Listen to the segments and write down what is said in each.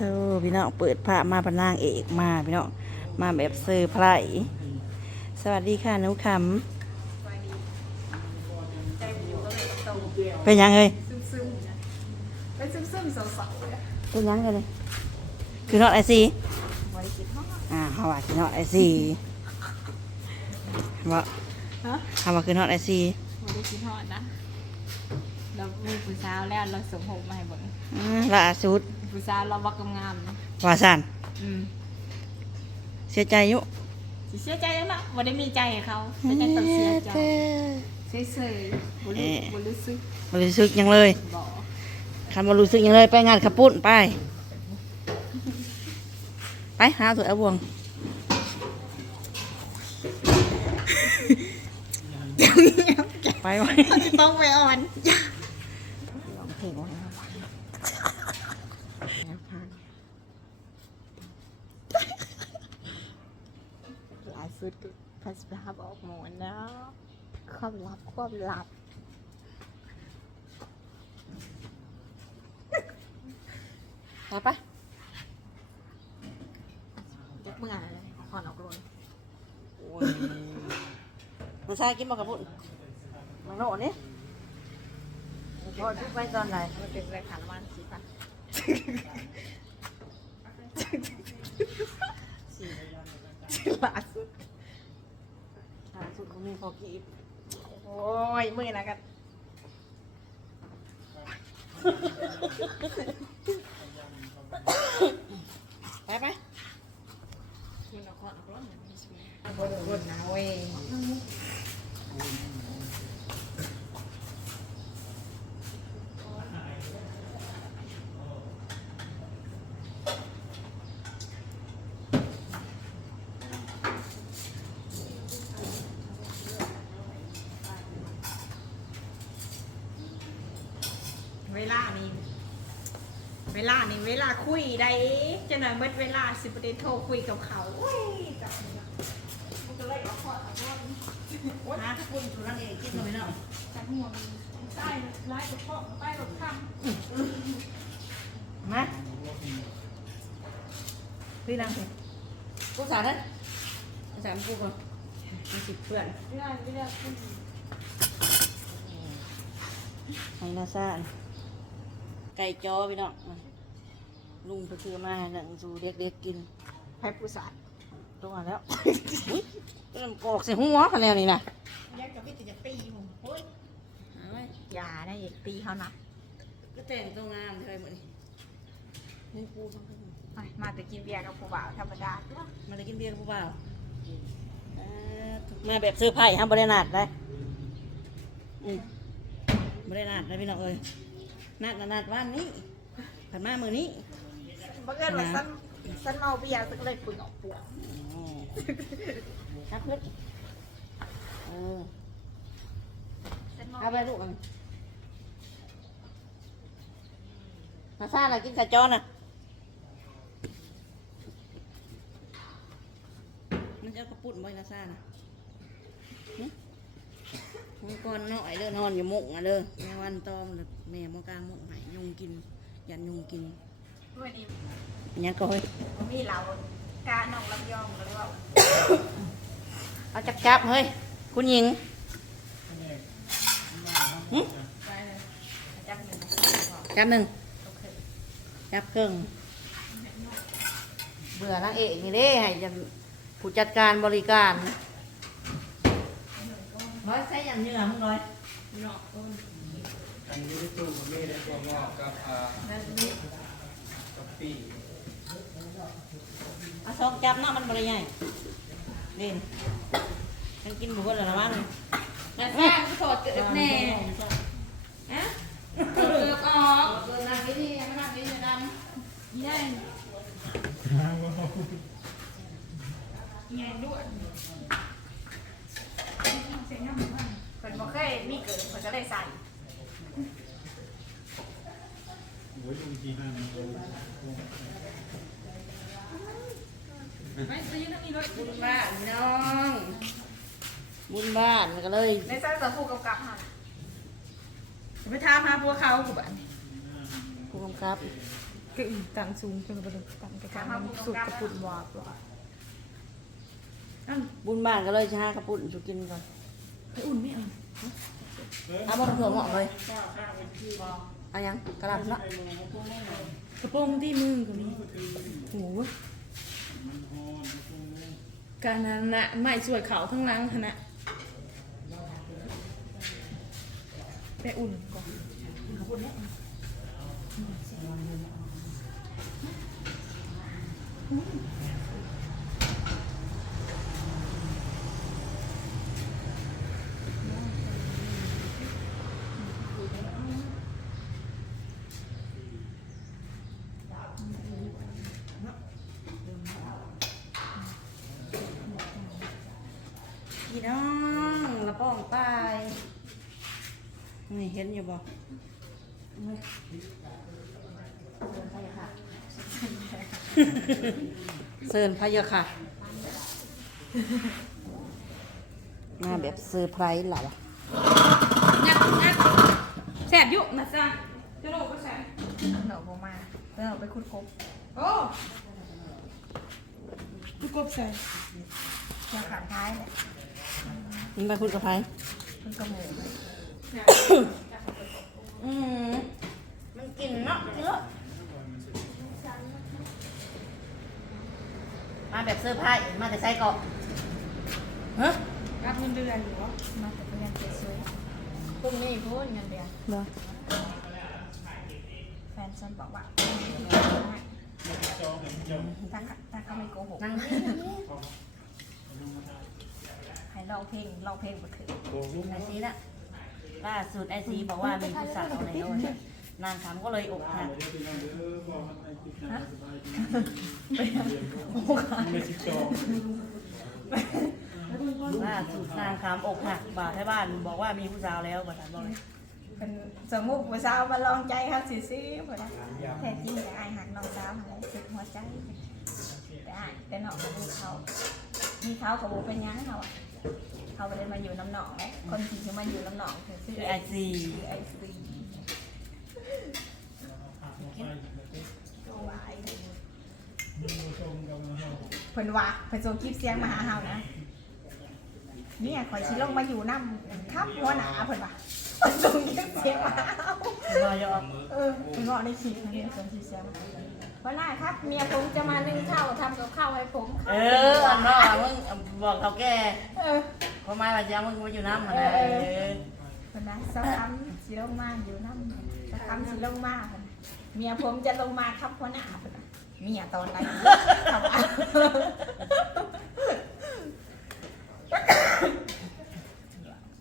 ธอพี่น้องเปิดผ้ามาพนางเอกมาพี่น้องมาแบบเซอร์ไพรส์สวัสดีค่ะหนุคำเป็นยังไงซึมซึมๆนะเป็นซึมซึมๆเสาๆเลยอะเป็นยังไงเลยคือนอตไอซีบริกิตห้องอ่าเขาว่าคือนอตไอซีว่าฮะเขาว่าคือนอตไอซีบริกิตห้องนะ เรามีผู้สาวแล้วเราส่งหกมาให้เบิ่งล่าสุดผู้สาวเราบักงามๆนะว่าสันอืมเสียใจอยุสิเสียใจแล้วนะบ่ได้มีใจให้เขาเป็นจังต้องเสียใจเฉยๆบ่รู้บ่รู้สึกบรู้สึกยังเลยบ่คันบรู้สึกยังเลยไปงานขับปุ้นไป ไปหาตัวเอาบวงไปไว้ ต้องไปอ่อน ร้องเพลงไว้ ล่า สุดพัสภาพออกหมอนนะความลับความลับไปปะจักเมื่ออะไรขอนออกรนโอ้ยมันใช่กินมาขับปุ้นมันโน่นี่พอทุกไปตอนไหนมันเป็นรายการวันสิพัน ล่าสุด ล่า สุดของมีพอกีบโอ้ยมือนะกันไปไปมันออกรถออกรถเนี่ยไม่ใช่บนรถนะเว้ย เวลานี่ เวลานี่เวลาคุยได้จะหน่อยเมื่อเวลาสิบประเด็นโทรคุยกับเขาโอ้ยจับมือมันก็เลยเอาขอดเอาขอดหาขับปุ้นสุรังเอกกินหน่อยเนาะจับหัวมันใต้ไล่กับพ่อใต้กับข้ามมาพี่นั่งสิกูสานั้นสามกูก่อนมีสิบเพื่อนไม่ได้ไม่ได้ขึ้นให้นาซ่าน ไก่จอพี่น้องมาลุงไปซื้อมาให้หนังสู่เด็กๆกินให้ผู้สานตัวแล้วอุ้ยเริ่มกอกใส่หัวคะแนนนี่นะยักกับพี่ติจะตีผมโอ้ยเอาไว้อย่าได้อย่าตีเขานะก็แต่งตัวงามเลยเหมือนนี่ปูฟังกันไปมาแต่กินเบียร์กับผู้บ่าวธรรมดามาได้กินเบียร์กับผู้บ่าวเอ่อมาแบบเสื้อร์ไผ่ฮะบริณาดได้อืมบริณาดได้พี่น้องเอ้ย นัดนัดนัดวันนี้ผ่านมามือนี้บังเอิญว่าสั้นสั้นเมาเบียร์สักเลยปึงออกปวกอ๋อนับเพื่อนเออสั้นเมาเอาไปลูกมันมาซ่าอะไรกินกระจอน่ะมันจะกระปุ่นบ่อยนะซ่าน่ะหึ มันก่อนน้อยเด้อนอนอยู่มุกอะเด้อแม่วันตอมน่ะแม่มอกลางมุกใหายยุงกิน ยันยุงกินเมื่อนี้อันยังก็เฮ้ยมันมีเหล่าการนองลำยองหรือว่าเอาจับจับๆเฮ้ยคุณหญิงหึไปเลยจับหนึ่งจับหนึ่งโอเคจับครึ่งเบื่อนางเอกนี่เด้ให้จะผู้จัดการบริการ ร้อยใส่อย่างเหนือมึงร้อยเนาะต้นอันนี้ที่ตู้ผมมีได้ตัวงอกกับอ่านั่นนี่กับปีเอาซองจับเนาะมันบริใหญ่เด่นฉันกินบุกคนละวันมาสร้างถอดเกิดแน่ฮะถอดเกิดออกเกินนางนี่นี่มันนางนี่ดยี่ได้ยังด้วย คนบอกเคยมีเกิดคนก็เลยใส่โอ้ยลุงทีนั่นไม่ซื้อนั่นนี่รถำบุญบ้านน้อง บุญบ้านมันก็เลยในสร้างสผู้กำกับหันไปทามหาพวกเขากูบ้านผู้กำกับก็อีกตันสูงจนกระดูกตันกระจายมันสุดกระปุ่นวาบว่ะอันบุญบ้านก็เลยจะหากระปุ่นสุกินก่อน ไปอุ่นไม่เอาเอาบ่ต้องเผื่อเหมาะเลยเอายังกระหลำละกระโปรงที่มือก็มีโหการนั้นนะไม่สวยเขาทั้งหลังขนาดไปอุ่นก่อนพี่น้องละป้องตายนี่เห็นอยู่บ่นี่เซิร์นพะยะค่ะมาแบบเซอร์ไพรส์เหรอวะงัดงัดแสบอยุนะจ๊ะจะโดดก็แสบหนูผมมาแล้วเราไปคุดกบโอ้คุดกบใส่ยาขาดท้ายเนี่ยมึงไปพูดกับใคร มันกระหมูอืมมันกินเนาะเยอะมาแบบเซอร์ไพรส์มาแต่ไส้กรอกฮะรับเงินเดือนหรือว่ามาแต่เป็นเงินเดือนซื้อพรุ่งนี้พูดเงินเดือนเหรอแฟนฉันบอกว่าถ้าถ้าเขาไม่โกหกนั่งนี่ ให้ร้องเพลงร้องเพลงก็ถือโบกลูกไอซีละล่าสุดไอซีบอกว่ามีผู้สาวแล้วอะนางคำก็เลยอกหักเดี๋ยวพี่น้องเด้อบอกให้ติดหน้าสบายดีไม่สิจองล่าสุดนางคำอกหักบ่าวที่บ้านบอกว่ามีผู้สาวแล้วบ่ถามบอกเลยเป็นสมมุติว่าสาวมาลองใจครับสิซิๆบ่ได้แท้จริงแต่อายหักน้องสาวอะไรสุดหัวใจแต่อายแต่น้องก็มีเขามีเขากับโบเป็นหยังเขาอะ เขาไปเลยมาอยู่น้ำหนองแล้วคนที่จะมาอยู่น้ำหนองคือชื่อคือไอไอซีชื่อไอซีตัววายเพิ่นว่าเพิ่นส่งคลิปเสียงมาหาเฮานะเนี่ยข่อยสิลงมาอยู่น้ำทับหัวหนาเพิ่นว่าเพิ่นส่งคลิปเสียงมาหาเฮารอยอเออเพิ่นบอกในคลิปนะเนี่ยส่งคลิปเสียงมา วันหน้าครับเมียผมจะมานึ่งข้าวทำกับข้าวให้ผมครับเอออันนอกมึงบอกเขาแก่เออเพราะไม่ว่าจะเอามึงมาอยู่น้ำมานะเออเพิ่นนะสักคำสิลงมาอยู่น้ำสักคำสิลงมาเพิ่นน่ะเมียผมจะลงมาทับหัวหน้าเพิ่นน่ะเมียตอนไหนทำอะไร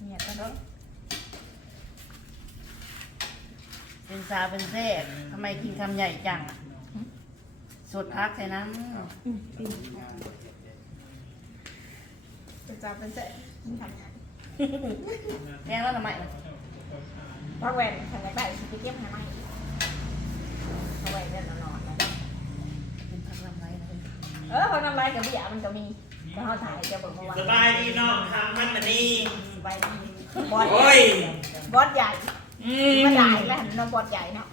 เมียตอนนั้นเป็นสาวเป็นเซ่ทำไมกินคำใหญ่จังอะส ดพักใส่น้เป็นจ้าเป็นเจ๊มันทำงานำแกงแล้วทำไมล่ะพักแหวนทำงานได้สิไปเก็บให้ไหมเอาไว้เล่นนอนๆนะเป็นพักลำไรนะเออพักน้ำลายกับเบี้ยมันก็มีก็เขาถ่ายจะบอกเมื่อวานสบายดีน้องทำมันมานี่สบายดีบอสโอ้ยบอสใหญ่อืม มันใหญ่แล้วน้องบอสใหญ่เนาะ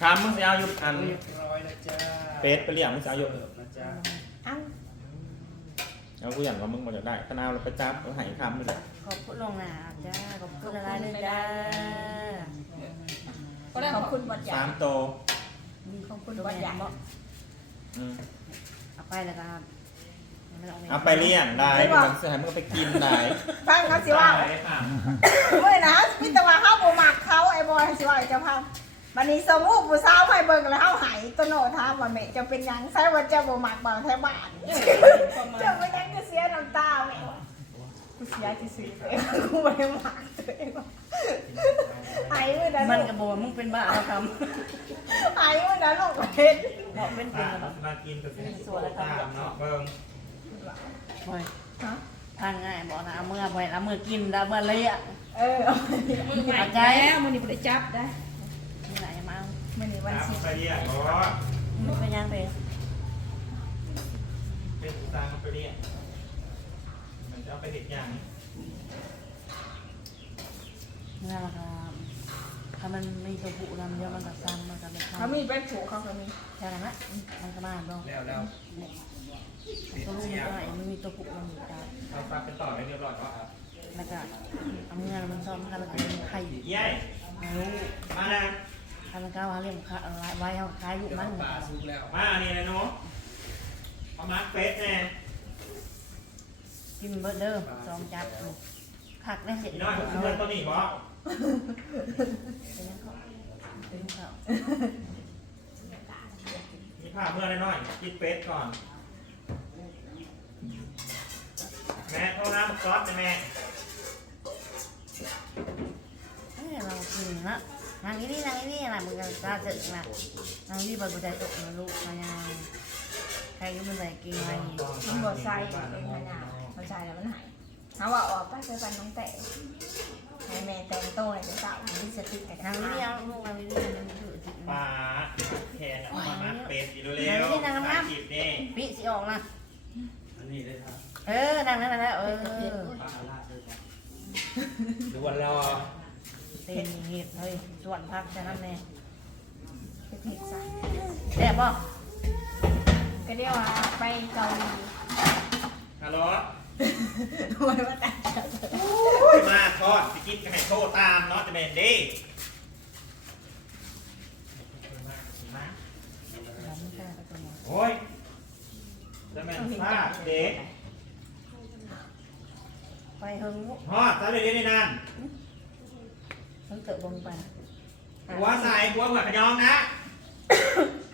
คำมึงจะเอาอยู่อันร้อยนะจ้าเฟสไปเรียกมึงจะเอาอยู่นะจ้าอ้าวเอากูอย่างว่ามึงมาจะได้คณะเราไปจับเราหายคำนี่แหละขอบคุณลงหนาจ้า ขอบคุณอะไรเลยจ้าขอบคุณบอสใหญ่สามโตขอบคุณบอสใหญ่อืมเอาไปแล้วครับไม่ต้องเอาไปเลี้ยงได้มึงจะให้มึงไปกินได้ฟังเขาสิว่าได้ค่ะเมื่อนะพี่ตะวันเข้าบ่มักเขาไอ้บอยสิว่าจะพา วันนี้สมมุติผู้สาวให้เบิ่งแล้วเฮาหายตัวโนถามว่าแม่จะเป็นหยังใส่ว่าจะบ่มักบ่าวแท้บ้านจะเป็นหยังก็เสียน้ำตาแม่ว่ากูเสียที่สุดเลยกูบ่ได้มักตัวเองว่าไอ้เมื่อนั้นมันกระโบมึงเป็นบ้าเราทไอ้เมื่อนั้นลูกเห็นำบอกเป็นเป็นแบบมากินกับสวนตามเนาะเบิ่งบ่อยฮะทานง่ายบอกนะเอามื่อบ่อยเอามื่อกินแล้วเมื่อเลี้ยงเออเอาไปเอาใจแล้วมื้อนี้บ่ได้จับได้นี่ไหน มาเอามื้อนี้วันตามศิลไปเรียกบอสมึงไปยังไปเป็นตามไปเรียกมันจะเอาไปเด็ดอย่างนี่แหละครับขามันมีตัวผู้นำเยอะมันก็ซ้ำมันก็ไม่เขาเข้ามีเป็นผูเขาก็มีใช่ไหมฮะมันก็มาบ้างแล้วแล้วตัวลูกมันก็ไหนมันมีตัวผู้มันอยู่ได้เราฟังเป็นต่อไม่เรียบร้อยก็ครับแล้วก็เอาเงินมันซ้อมกันแล้วก็เป็นไข่ เย้ยลูกมานะทำมันก็ว่าเลี้ยงขาไว้เอาขายลูกมันปลาสุกแล้วมานี่เลยเนาะเอามาเฟสแน่กินเบิร์ดเด้อซ้อมจับคักได้เสร็จพี่น้อยผมเพื่อนตัวนี้บ่เป็นยังเขาเป็นเขามีผ้าเมื่อน้อยๆกินเฟสก่อน แม่โทรน้ำซอสแม่เอ้ยเรากินละ นางนี้นี่นางนี้นี่อะไรมึงจะกล้าเจอละนางนี้บอลบุใจตกนะลูกมายังใครก็มันใส่กินอะไรมันบ่ใส่เป็นขนาดบ่ใส่แล้วมันหายเขาว่าออกไปเจอกันน้องแต่ให้แม่แต่งโตวให้เป็นสาวมีสติกับนางทางนี้นี้เอาลูกนางนี้นี่มันถือจิตปลาแคนเอามามาเฟสอีกเร็วๆถ่ายคลิปนี่ปีสิออกนะอันนี้เลยครับเออนั่งนั่นนั่นเออปลาลาดเลยครับดูวันรอ เต็มเห็ดเฮ้ยส่วนพักจะนั่นแน่เป็นเห็ดใส่แซ่บป่ะก็เรียกว่าไปเกาหลีฮัลโหลไว้ว่าแต่งเกาหลีมาทอดสิกินกันให้โทษตามเนาะจะเป็นดีมาน้ำตาลตัวนี้โอ้ยจะเป็นซาเด็กไปเฮิงมุฮอดซาเด็กนี่นั่น เฮิงเกิดบงไปหัวใส่หัวหัวขยองนะ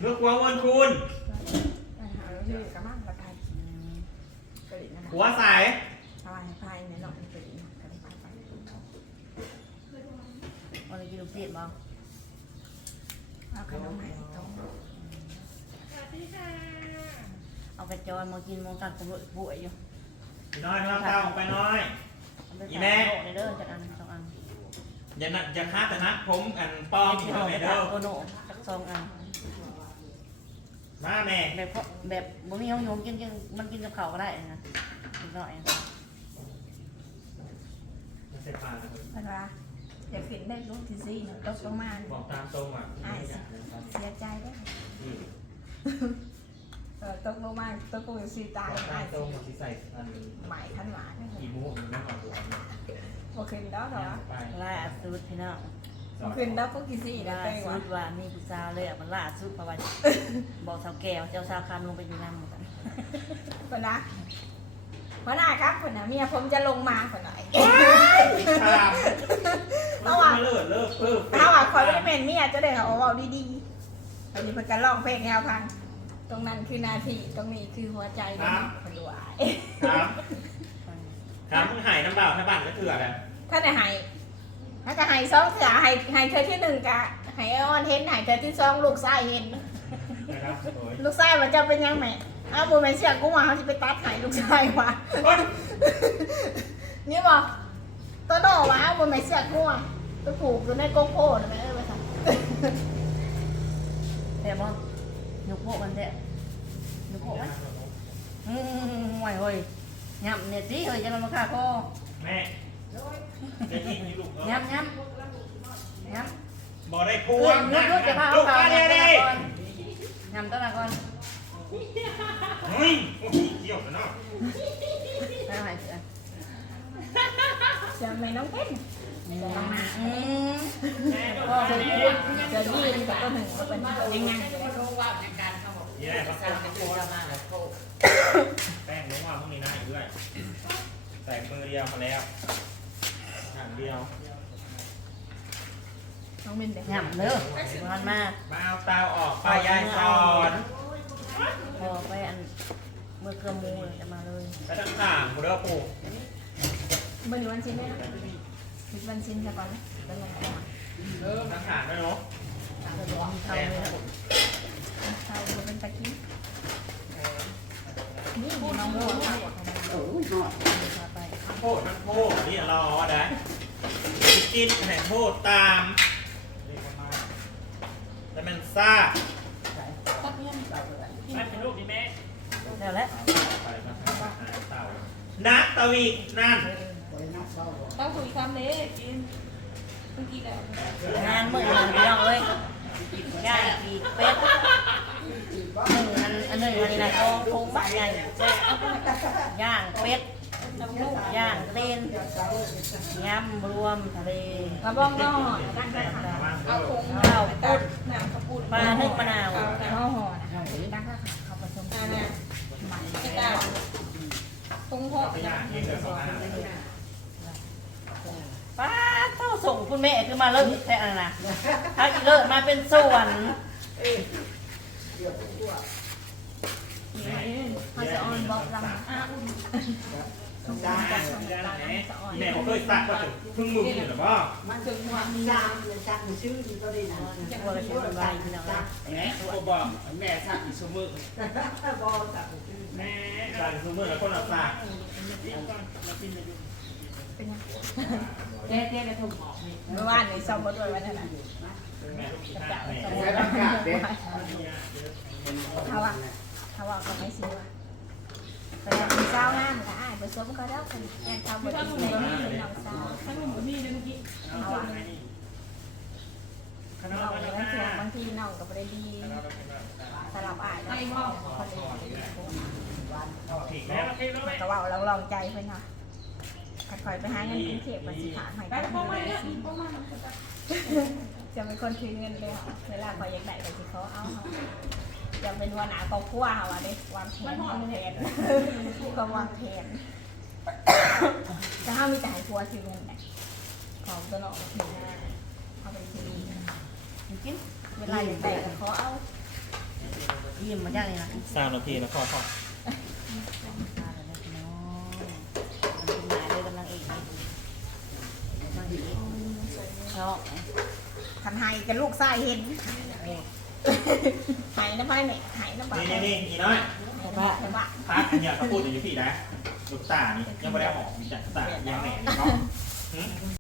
เลือกหัววนคุณอาหารเราอยู่กับมั่งราคาเกาหลีนั่นแหละหัวใส่พายพายในหนองเกาหลีก็ได้พายไปวันนี้กินลูกศิษย์บ้างเอาขนมให้ตรงเอากระจอยมากินมองกันกบบุ๋ยอยู่พี่น้อยน้ำเต้าออกไปน้อยอีแม่เด้อจากอันส องอันอย่านัดอย่าคาดแต่นัดผมอันปลอมที่ที่ห้องทำไมจาเด้กอโตโน่สักสองอันมาแม่แบบเพราะแบบบ่มีห้องโยมกินกินมันกินกับเขาวก็ได้นะนิดหน่อยไม่ใช่ปลานะเวลาอย่าขึ้นได้ลูกที่สี่นะตกลงมาบอกตามตรงอะไม่อยากนะครับเสียใจได้ที่เออตกลงมาตกลงสี่ตายบอกตาตามยตรงอะที่ใส่อันใหม่ทันหวานกี่มูมันไม่ก่อนตัว โอเคแล้วเหรอไปล่าสุดพี่น้องโอเคแล้วก็กี่สี่แล้วล่าเต้วะสุดว่ามีผู้สาวเลยอะมันล่าสุดเพราะว่าบอกสาวแก้วเจ้าสาวคำลงไปอยู่น้ำหมดกันคนนะคนน่ะครับคนนะเมียผมจะลงมาคนไหนครับเอาอะเลิศเลิศเพิ่มเอาอะคอยไม่ได้เป็นเมียจะได้เขาเอาดีๆอันนี้เพิ่นกันร้องเพลงแนวพัง ตรงนั้นคือนาทีตรงนี้คือหัวใจนะคนดูอะ ครับ ครับมึงหายน้ำเปล่าถ้าบ้านก็เถื่อนอะถ้าได้ให้ถ้าจะให้สองเถื่อให้ให้เธอที่หนึ่งกะให้ออนเห็นให้เธอที่สองลูกชายเห็น นะครับโอ้ยลูกชายมันจะเป็นยังไงอ้าวบุญแม่นเสียกูว่าเขาจะไปตัดให้ลูกชายว่ะโอ๊ยนี่บอกตัวโตวะอ้าวบุญแม่นเสียกูอะไปผูกอยู่ในกรงโพดไหมเออไปสั่แต่บ่ยกโปะมันแท้ยกโปะมันอืมห่วยเฮ้ย ยำเนี่ยสิเฮ้ยจะมาฆ่าคอแม่จะยิงอยู่ลูกเอ้ยยำยำยำบอกได้พูเพื่อดนนะลูกจะพาลูเขากเขามาเดี๋ยวนี้ยำต้นละก่อนเฮ้ยโอ้ยเกี่ยวกันเนาะไปหายเสือเสียแม่น้องเต้นอืมก็เจอยี่เจอยี่กับตัวหนึ่งก็เป็นยังไง นี่แหละเขาโพสต์แป้งลงว่าพวกนี้น่าอีกด้วยใส่มือเดียวมาแล้วหันเดียว น้องมินเด็กยำเด้อมันมามาเอาเตาออกไปยายสอนพอไปอันเมื่อเกลือมูเลยจะมาเลยไปทางข้างกูเด้อปู่มันอยู่วันชิ้นได้คิดวันชิ้นซะก่อนเป็นยังไงทางข้างด้วยเนาะเดี๋ยวมีเท่าเลยนะ เท่าจะเป็นตะกี้นี่น้อง โบโอ้ยหอดพาไปทั้งโพดทั้งโพดนี่รอนะกินแห่งโพดตามแต่มันซ่าเดี๋ยวแล้วนักตะวีนั่นต้องคุยความเล็กกินเมื่อกี้แล้วงานมื้อนั้นพี่น้องเอ้ยย่างปีเป็ดหนึ่งอันอัน หนึ่งอันไหนทองทงบ้านใหญ่ย่างเป็ดย่างเต้นยำรวมทะเลกระบ้องก็ห่อบ้านเอาคงเอาไปตักน้ำกระปุกปลานึ่งมะนาวเอาแต่ห่อนะคะตั้งแต่ขาเขาผสมกันนะไม่ได้ตรงห่ออาทุ่งหอกป้าเท่าส่งคุณแม่คือมาเลิกแท้อันนะถ้าอีเลิกมาเป็นส่วน เขาจะออนบอกลำอ้าอุ่นย่างย่างไหนแม่เขาเคยสักว่าถึงพิ่งมึงอยู่หรือเปล่ามันถึงว่ามียามเลยจักมันชื่อนี่ก็ได้นะตัวละชิ้นใบพี่น้องจักแมเขาบอกแม่สักอีกชั่วโมงบอจักชื่อแม่สั่งคือเมื่อคนละสักเจ๊เจ๊กระทุ่มอกเมื่อวานในซ้อมรถไว้วันนั้นแม่ต้องมีห้าแม่ใช้ประ เขาว่าเขาว่าก็ไม่ซื้อแต่เป็นเจ้างานก็อายผสมก็ได้คนแอนเขาบดที่ไหนนี่น้องสาวเขาว่าเขาเอาแล้วช่วงบางทีน้องก็ไม่ได้ดีสลับอ้ายแล้คนเลยผิดแล้วมันก็ว่าเราลองใจเพื่อนเนาะคอยไปหาเงินกรุงเทพมาสิขาให้กันจะเป็นคนถือเงินเลยเวลาคอยอยากได้ก็สิเขาเอาเขา จะเป็นวันหนาครอบครัวเขาอะเด็วางแผนวางแผนก็วางแผนจะห้ามมีแต่ให้ผัวถือเงินได้ของตัวน้องถือหน้าเอาไปถือกินเวลาอยากได้ก็เขาเอายิ้มมาจากนี่นะสามนาทีแล้วพอพอมาแล้วพี่น้องกินมาด้วยกำลังเอกกำลังเอกชอบคันไห้กันลูกชายเห็น หายน้ำไปไหมหายน้ำไปนี่นี่นี่อีน้อยแต่ว่าแต่ว่าพักอันเนี้ยเขาพูดอย่างนี้พี่นะลูกตานี่ยังไม่ได้ออกมีแต่ตายังแหน่เนาะ